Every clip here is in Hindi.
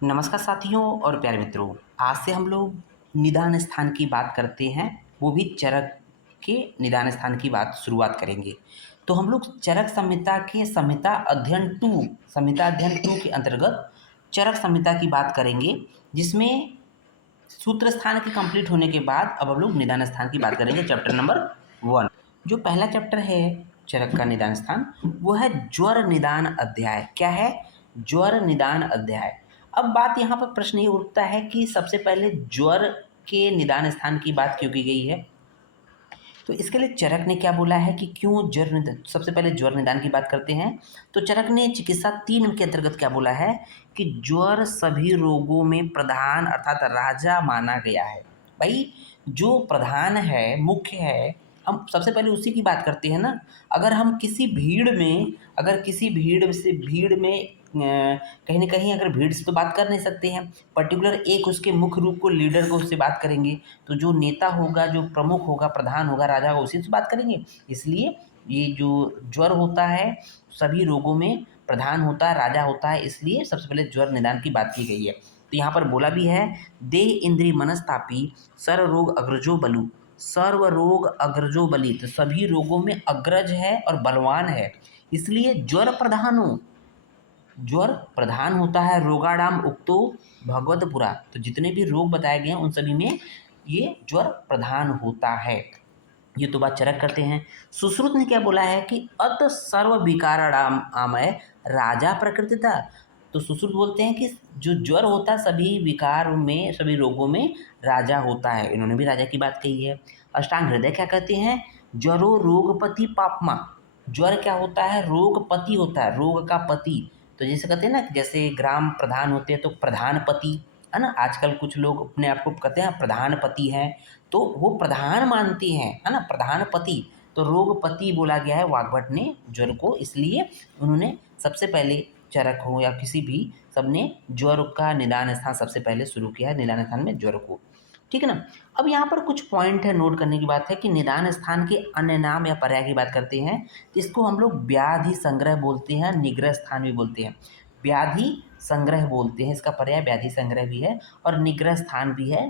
नमस्कार साथियों और प्यारे मित्रों। आज से हम लोग निदान स्थान की बात करते हैं, वो भी चरक के निदान स्थान की बात शुरुआत करेंगे। तो हम लोग चरक संहिता के संहिता अध्ययन 2 के अंतर्गत चरक संहिता की बात करेंगे, जिसमें सूत्र स्थान के कंप्लीट होने के बाद अब हम लोग निदान स्थान की बात करेंगे। चैप्टर नंबर 1 जो पहला चैप्टर है चरक का निदान स्थान, वो है ज्वर निदान अध्याय। क्या है? ज्वर निदान अध्याय। अब बात यहाँ पर प्रश्न ये उठता है कि सबसे पहले ज्वर के निदान स्थान की बात क्यों की गई है। तो इसके लिए चरक ने क्या बोला है कि क्यों ज्वर निदान, सबसे पहले ज्वर निदान की बात करते हैं। तो चरक ने चिकित्सा 3 के अंतर्गत क्या बोला है कि ज्वर सभी रोगों में प्रधान अर्थात राजा माना गया है। भाई, जो प्रधान है, मुख्य है, हम सबसे पहले उसी की बात करते हैं ना। अगर हम किसी भीड़ में, अगर किसी भीड़ में कहीं न कहीं अगर भीड़ से तो बात कर नहीं सकते हैं, पर्टिकुलर एक उसके मुख्य रूप को, लीडर को, उससे बात करेंगे। तो जो नेता होगा, जो प्रमुख होगा, प्रधान होगा, राजा होगा, उसी से बात करेंगे। इसलिए ये जो ज्वर होता है सभी रोगों में प्रधान होता है, राजा होता है, इसलिए सबसे पहले ज्वर निदान की बात की गई है। तो यहाँ पर बोला भी है, देह इंद्रिय मनस्तापी सर्व रोग अग्रजो बलु, सर्व रोग अग्रजो बली। तो सभी रोगों में अग्रज है और बलवान है, इसलिए ज्वर प्रधान हो। ज्वर प्रधान होता है। रोगाणाम उक्तो भगवतपुरा। तो जितने भी रोग बताए गए हैं उन सभी में ये ज्वर प्रधान होता है। ये तो बात चरक करते हैं। सुश्रुत ने क्या बोला है कि अत सर्व विकाराणाम आमय राजा प्रकृतिता। तो सुश्रुत बोलते हैं कि जो ज्वर होता है सभी विकार में, सभी रोगों में राजा होता है। इन्होंने भी राजा की बात कही है। अष्टांग हृदय क्या कहते हैं? ज्वरो रोगपति पापमा। ज्वर क्या होता है? रोगपति होता है, रोग का पति। तो जैसे कहते हैं ना, जैसे ग्राम प्रधान होते हैं तो प्रधानपति, है ना। आजकल कुछ लोग अपने आप को कहते हैं प्रधानपति हैं, तो वो प्रधान मानती हैं, है ना, प्रधानपति। तो रोगपति बोला गया है वाग्भट ने ज्वर को, इसलिए उन्होंने सबसे पहले चरक हो या किसी भी, सबने ज्वर का निदान स्थान सबसे पहले शुरू किया है, निदान स्थान में ज्वर को। ठीक है ना। अब यहाँ पर कुछ पॉइंट है, नोट करने की बात है कि निदान स्थान के अन्य नाम या पर्याय की बात करते हैं, जिसको हम लोग व्याधि संग्रह बोलते हैं, निग्रह स्थान भी बोलते हैं। व्याधि संग्रह बोलते हैं, इसका पर्याय व्याधि संग्रह भी है और निग्रह स्थान भी है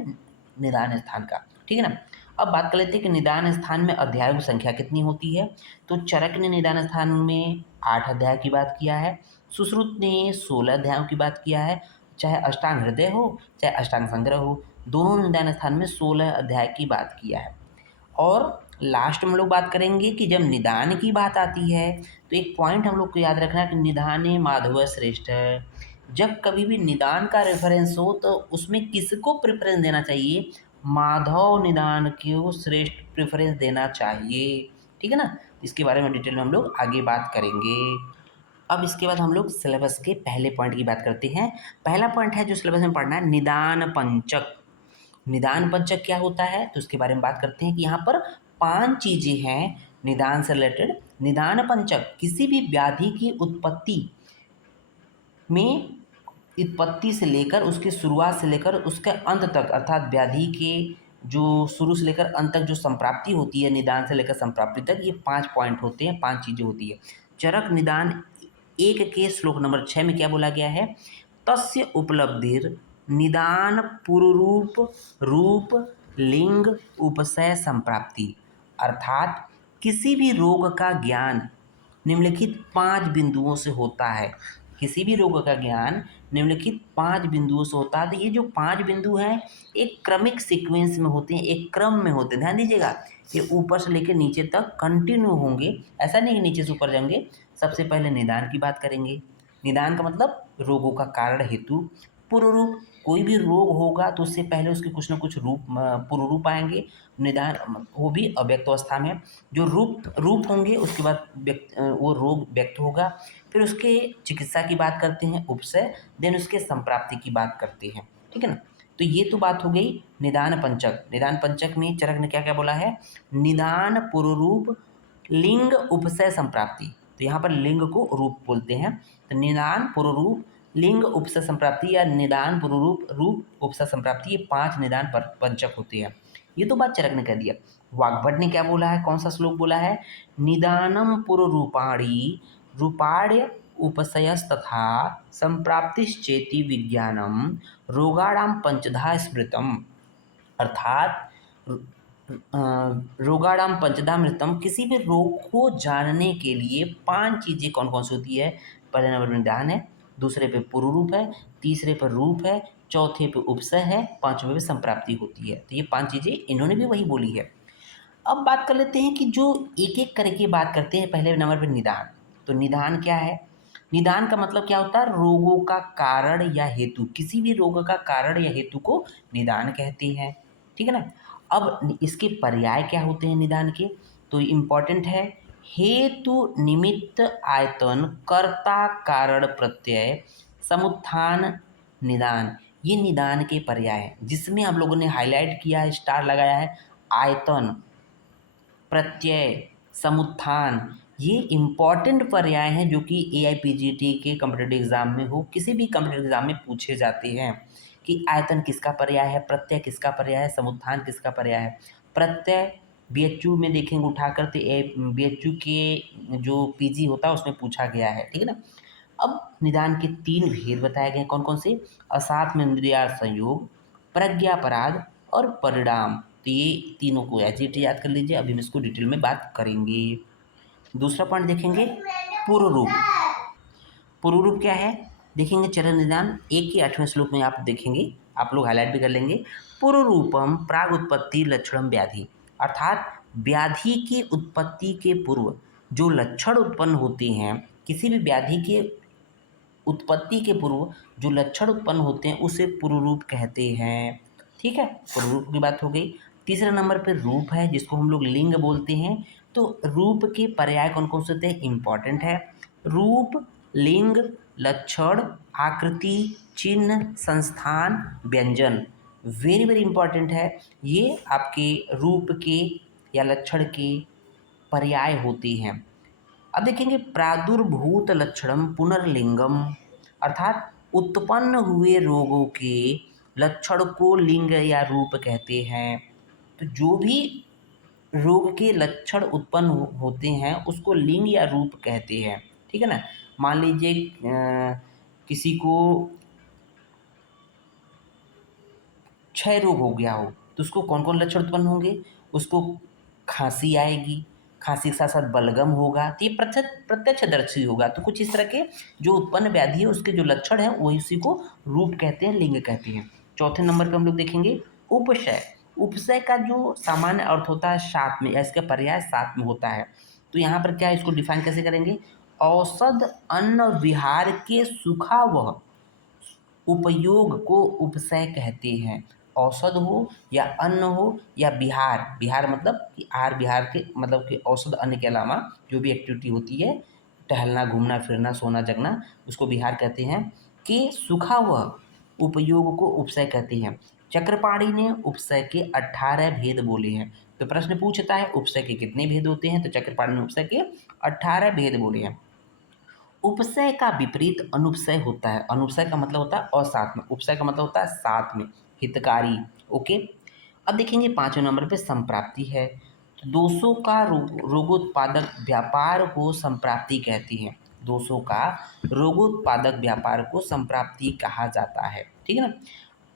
निदान स्थान का। ठीक है ना। अब बात कर लेते हैं कि निदान स्थान में अध्यायों की संख्या कितनी होती है। तो चरक ने निदान स्थान में 8 अध्याय की बात किया है। सुश्रुत ने 16 अध्यायों की बात किया है। चाहे अष्टांग हृदय हो, चाहे अष्टांग संग्रह हो, दोनों निदान स्थान में 16 अध्याय की बात किया है। और लास्ट में हम लोग बात करेंगे कि जब निदान की बात आती है तो एक पॉइंट हम लोग को याद रखना है कि निदाने माधव श्रेष्ठ है। जब कभी भी निदान का रेफरेंस हो तो उसमें किसको प्रेफरेंस देना चाहिए? माधव निदान को श्रेष्ठ प्रेफरेंस देना चाहिए। ठीक है ना। इसके बारे में डिटेल में हम लोग आगे बात करेंगे। अब इसके बाद हम लोग सिलेबस के पहले पॉइंट की बात करते हैं। पहला पॉइंट है जो सिलेबस में पढ़ना है, निदान पंचक। निदान पंचक क्या होता है तो उसके बारे में बात करते हैं कि यहाँ पर 5 चीज़ें हैं निदान से रिलेटेड। निदान पंचक किसी भी व्याधि की उत्पत्ति में, उत्पत्ति से लेकर उसकी शुरुआत से लेकर उसके अंत तक, अर्थात व्याधि के जो शुरू से लेकर अंत तक जो संप्राप्ति होती है, निदान से लेकर संप्राप्ति तक, ये 5 पॉइंट होते हैं, 5 चीज़ें होती है। चरक निदान 1 के श्लोक नंबर 6 में क्या बोला गया है? तस्य उपलब्धिर निदान पुरुरूप रूप लिंग उपसय संप्राप्ति। अर्थात किसी भी रोग का ज्ञान निम्नलिखित 5 बिंदुओं से होता है। किसी भी रोग का ज्ञान निम्नलिखित 5 बिंदुओं से होता है। तो ये जो 5 बिंदु हैं एक क्रमिक सीक्वेंस में होते हैं, एक क्रम में होते हैं। ध्यान दीजिएगा, ये ऊपर से लेकर नीचे तक कंटिन्यू होंगे, ऐसा नहीं कि नीचे से ऊपर जाएंगे। सबसे पहले निदान की बात करेंगे। निदान का मतलब रोगों का कारण हेतु। पूर्व रूप, कोई भी रोग होगा तो उससे पहले उसके कुछ ना कुछ रूप, पूर्व रूप आएंगे। निदान वो भी अव्यक्त अवस्था में, जो रूप होंगे उसके बाद वो रोग व्यक्त होगा। फिर उसके चिकित्सा की बात करते हैं, उपसय, देन उसके संप्राप्ति की बात करते हैं। ठीक है ना। तो ये तो बात हो गई निदान पंचक। निदान पंचक में चरक ने क्या क्या बोला है? निदान पुरुरूप लिंग उपसय संप्राप्ति। तो यहाँ पर लिंग को रूप बोलते हैं। तो निदान पुरुरूप लिंग उपसय संप्राप्ति या निदान पुरुरूप रूप उपसय संप्राप्ति, ये 5 निदान पंचक होते हैं। ये तो बात चरक ने कह दिया। वाग्भट ने क्या बोला है? कौन सा श्लोक बोला है? निदानम पुरुरूपाणी रूपाढ़ उपशयस्तथा संप्राप्तिश्चेति विज्ञानम रोगाणां पंचधा स्मृतम। अर्थात रोगाणाम पंचधा मृतम, किसी भी रोग को जानने के लिए 5 चीज़ें कौन कौन सी होती है। पहले नंबर पर निदान है, दूसरे पे पुरुरूप है, तीसरे पर रूप है, चौथे पे उपसय है, पांचवें पे संप्राप्ति होती है। तो ये 5 चीज़ें इन्होंने भी वही बोली है। अब बात कर लेते हैं कि जो एक एक करके बात करते हैं। पहले नंबर पर निदान। तो निदान क्या है? निदान का मतलब क्या होता है? रोगों का कारण या हेतु, किसी भी रोग का कारण या हेतु को निदान कहते हैं। ठीक है ना। अब इसके पर्याय क्या होते हैं निदान के? तो इम्पॉर्टेंट है, हेतु निमित्त आयतन कर्ता कारण प्रत्यय समुत्थान निदान। ये निदान के पर्याय हैं, जिसमें हम लोगों ने हाईलाइट किया है, स्टार लगाया है। आयतन, प्रत्यय, समुत्थान, ये इम्पॉर्टेंट पर्याय हैं जो कि AIPGT के कॉम्पिटिटिव एग्जाम में हो, किसी भी कॉम्पिटिटिव एग्जाम में पूछे जाते हैं कि आयतन किसका पर्याय है, प्रत्यय किसका पर्याय है, समुत्थान किसका पर्याय है। प्रत्यय BHU में देखेंगे उठाकर, तो BHU के जो PG होता है उसमें पूछा गया है। ठीक है ना। अब निदान के 3 भेद बताए गए हैं, कौन कौन से? असात्म इंद्रियार्थ संयोग, प्रज्ञापराध और परिणाम। तो ये तीनों को एज याद कर लीजिए। अभी हम इसको डिटेल में बात करेंगे। दूसरा पॉइंट देखेंगे, पूर्व रूप। पूर्व रूप क्या है? देखेंगे चरण निदान 1 के 8वें श्लोक में आप देखेंगे, आप लोग हाईलाइट भी कर लेंगे। पूर्व रूपम प्राग उत्पत्ति लक्षणम व्याधि। अर्थात व्याधि की उत्पत्ति के पूर्व जो लक्षण उत्पन्न होते हैं, किसी भी व्याधि के उत्पत्ति के पूर्व जो लक्षण उत्पन्न होते हैं उसे पुरुरूप कहते हैं। ठीक है, पुरुरूप की बात हो गई। तीसरे नंबर पर रूप है, जिसको हम लोग लिंग बोलते हैं। तो रूप के पर्याय कौन कौन से होते हैं? इंपॉर्टेंट है, रूप, लिंग, लक्षण, आकृति, चिन्ह, संस्थान, व्यंजन। वेरी वेरी इंपॉर्टेंट है। ये आपके रूप के या लक्षण के पर्याय होते हैं। अब देखेंगे प्रादुर्भूत लक्षणम पुनर्लिंगम। अर्थात उत्पन्न हुए रोगों के लक्षण को लिंग या रूप कहते हैं। तो जो भी रोग के लक्षण उत्पन्न होते हैं उसको लिंग या रूप कहते हैं। ठीक है ना। मान लीजिए किसी को क्षय रोग हो गया हो, तो उसको कौन कौन लक्षण उत्पन्न होंगे? उसको खांसी आएगी, खांसी के साथ साथ बलगम होगा, तो ये प्रत्यक्षदर्शी होगा। तो कुछ इस तरह के जो उत्पन्न व्याधि है उसके जो लक्षण है वही उसी को रूप कहते हैं, लिंग कहते हैं। चौथे नंबर पे हम लोग देखेंगे उपशय। उपशय का जो सामान्य अर्थ होता है साथ में, या इसका पर्याय साथ में होता है। तो यहाँ पर क्या है, इसको डिफाइन कैसे करेंगे? औषध अन्न विहार के सुखावह उपयोग को उपशय कहते हैं। औषध हो या अन्न हो या विहार, विहार मतलब कि आहार विहार के मतलब कि औषध अन्न के अलावा जो भी एक्टिविटी होती है, टहलना, घूमना फिरना, सोना जगना, उसको विहार कहते हैं। कि सूखा हुआ उपयोग को उपशय कहते हैं। चक्रपाणी ने उपशय के 18 भेद बोले हैं। तो प्रश्न पूछता है उपशय के कितने भेद होते हैं? तो चक्रपाणी ने उपशय के 18 भेद बोले हैं। उपशय का विपरीत अनुपशय होता है। अनुपशय का मतलब होता है असाथ में, उपशय का मतलब होता है साथ में, हितकारी। ओके। अब देखेंगे 5वें नंबर पे संप्राप्ति है। तो दोषों का रोगोत्पादक व्यापार को संप्राप्ति कहती है। दोषों का रोगोत्पादक व्यापार को संप्राप्ति कहा जाता है। ठीक है ना।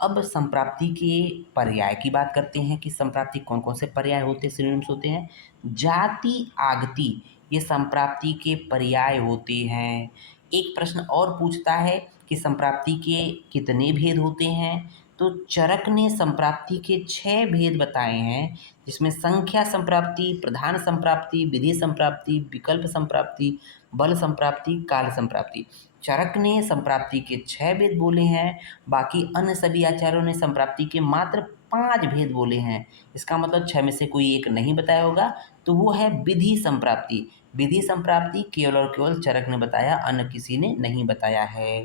अब संप्राप्ति के पर्याय की बात करते हैं कि संप्राप्ति कौन कौन से पर्याय होते हैं, सिनोनिम्स होते हैं। जाति, आगति, ये संप्राप्ति के पर्याय होते हैं। एक प्रश्न और पूछता है कि संप्राप्ति के कितने भेद होते हैं? तो चरक ने संप्राप्ति के 6 भेद बताए हैं, जिसमें संख्या संप्राप्ति, प्रधान संप्राप्ति, विधि संप्राप्ति, विकल्प संप्राप्ति, बल संप्राप्ति, काल संप्राप्ति। चरक ने संप्राप्ति के 6 भेद बोले हैं, बाकी अन्य सभी आचार्यों ने संप्राप्ति के मात्र 5 भेद बोले हैं। इसका मतलब 6 में से कोई एक नहीं बताया होगा, तो वो है विधि संप्राप्ति। विधि संप्राप्ति केवल और केवल चरक ने बताया, अन्य किसी ने नहीं बताया है।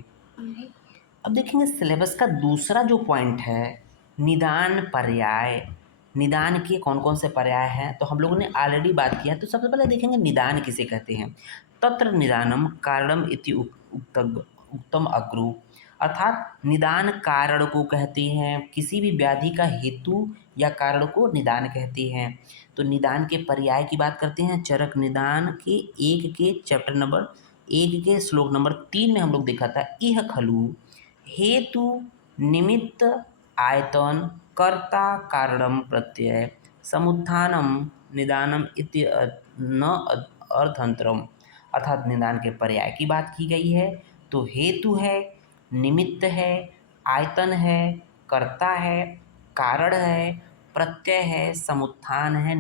अब देखेंगे सिलेबस का दूसरा जो पॉइंट है, निदान पर्याय। निदान के कौन कौन से पर्याय हैं? तो हम लोगों ने ऑलरेडी बात किया। तो सबसे पहले देखेंगे निदान किसे कहते हैं। तत्र निदानम कारणम इति उत्तम अग्रु। अर्थात निदान कारण को कहते हैं, किसी भी व्याधि का हेतु या कारण को निदान कहते हैं। तो निदान के पर्याय की बात करते हैं। चरक निदान के 1 के चैप्टर नंबर एक के श्लोक नंबर 3 में हम लोग देखा था, इह खलु हेतु निमित्त आयतन कर्ता कारणम प्रत्यय समुत्थानम निदानम इति न अर्थंतरम, अर्थात निदान के पर्याय की बात की गई है। तो हेतु है, निमित्त है, आयतन है, कर्ता है, कारण है, प्रत्यय है, समुत्थान है,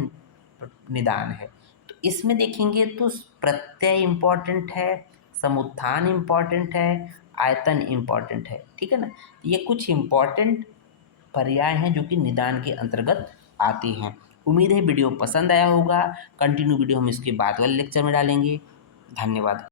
निदान है। तो इसमें देखेंगे तो प्रत्यय इम्पॉर्टेंट है, समुत्थान इम्पॉर्टेंट है, आयतन इम्पॉर्टेंट है, ठीक है ना। ये कुछ इम्पॉर्टेंट पर्याय हैं जो कि निदान के अंतर्गत आते हैं। उम्मीद है वीडियो पसंद आया होगा। कंटिन्यू वीडियो हम इसके बाद वाले लेक्चर में डालेंगे। धन्यवाद।